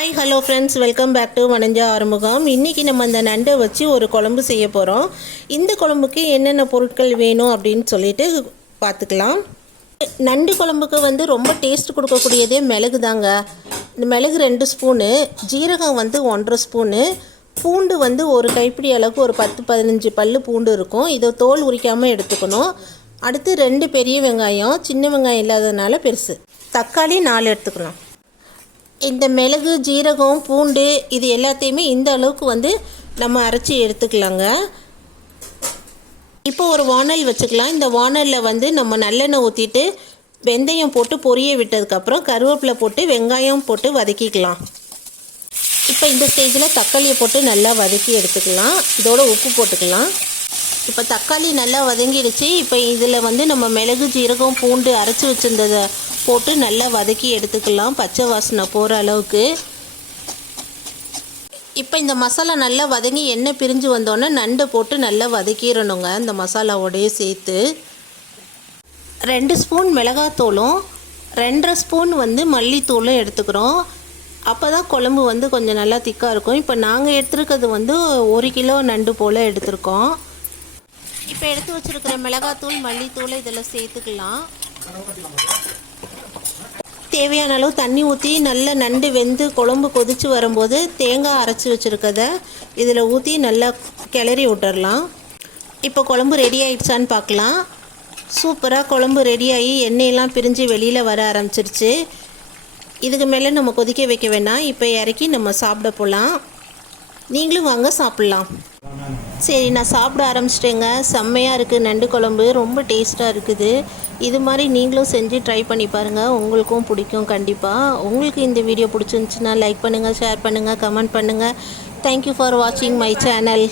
Hi hello friends, welcome back to Vanancha Arumugam. இன்றைக்கி நம்ம அந்த நண்டை வச்சு ஒரு குழம்பு செய்ய போகிறோம். இந்த குழம்புக்கு என்னென்ன பொருட்கள் வேணும் அப்படின்னு சொல்லிட்டு பார்த்துக்கலாம். நண்டு குழம்புக்கு ரொம்ப டேஸ்ட் கொடுக்கக்கூடியதே மிளகு தாங்க. இந்த மிளகு 2 ஸ்பூனு, ஜீரகம் 1.5 ஸ்பூனு, பூண்டு ஒரு கைப்பிடி அளவுக்கு ஒரு 10-15 பல் பூண்டு இருக்கும். இதை தோல் உரிக்காமல் எடுத்துக்கணும். அடுத்து 2 பெரிய வெங்காயம், சின்ன வெங்காயம் இல்லாததுனால பெருசு. தக்காளி 4 எடுத்துக்கலாம். இந்த மிளகு, ஜீரகம், பூண்டு இது எல்லாத்தையுமே இந்த அளவுக்கு நம்ம அரைச்சி எடுத்துக்கலாங்க. இப்போ ஒரு வானல் வச்சுக்கலாம். இந்த வானலில் நம்ம நல்லெண்ணெய் ஊற்றிட்டு வெந்தயம் போட்டு பொரிய விட்டதுக்கப்புறம் கருவேப்பிலை போட்டு வெங்காயம் போட்டு வதக்கிக்கலாம். இப்போ இந்த ஸ்டேஜில் தக்காளியை போட்டு நல்லா வதக்கி எடுத்துக்கலாம். இதோட உப்பு போட்டுக்கலாம். இப்போ தக்காளி நல்லா வதங்கிடுச்சு. இப்போ இதில் நம்ம மிளகு, ஜீரகம், பூண்டு அரைச்சி வச்சுருந்ததை போட்டு நல்லா வதக்கி எடுத்துக்கலாம், பச்சை வாசனை போகிற அளவுக்கு. இப்போ இந்த மசாலா நல்லா வதங்கி எண்ணெய் பிரிஞ்சு வந்தோன்னே நண்டை போட்டு நல்லா வதக்கிடணுங்க. இந்த மசாலாவோடையே சேர்த்து 2 ஸ்பூன் மிளகாத்தூளும் 2.5 ஸ்பூன் மல்லித்தூளும் எடுத்துக்கிறோம். அப்போ தான் குழம்பு கொஞ்சம் நல்லா திக்காக இருக்கும். இப்போ நாங்கள் எடுத்துருக்கிறது 1 கிலோ நண்டு போல் எடுத்துருக்கோம். இப்போ எடுத்து வச்சுருக்கிற மிளகாத்தூள், மல்லித்தூள் இதில் சேர்த்துக்கலாம். தேவையான அளவு தண்ணி ஊற்றி நல்லா நண்டு வெந்து குழம்பு கொதித்து வரும்போது தேங்காய் அரைச்சி வச்சுருக்கத இதில் ஊற்றி நல்லா கிளறி விட்டுடலாம். இப்போ குழம்பு ரெடி ஆகிடுச்சான்னு பார்க்கலாம். சூப்பராக குழம்பு ரெடியாகி எண்ணெயெல்லாம் பிரிஞ்சு வெளியில் வர ஆரம்பிச்சிருச்சு. இதுக்கு மேலே நம்ம கொதிக்க வைக்க வேண்டாம். இப்போ இறக்கி நம்ம சாப்பிட போகலாம். நீங்களும் வாங்க சாப்பிட்லாம். சரி, நான் சாப்பிட ஆரம்பிச்சிட்டேங்க. செம்மையாக இருக்குது நண்டு குழம்பு, ரொம்ப டேஸ்ட்டாக இருக்குது. இது மாதிரி நீங்களும் செஞ்சு ட்ரை பண்ணி பாருங்கள், உங்களுக்கும் பிடிக்கும் கண்டிப்பாக. உங்களுக்கு இந்த வீடியோ பிடிச்சிருந்துச்சுன்னா லைக் பண்ணுங்கள், ஷேர் பண்ணுங்கள், கமெண்ட் பண்ணுங்கள். தேங்க்யூ ஃபார் வாட்சிங் மை சேனல்.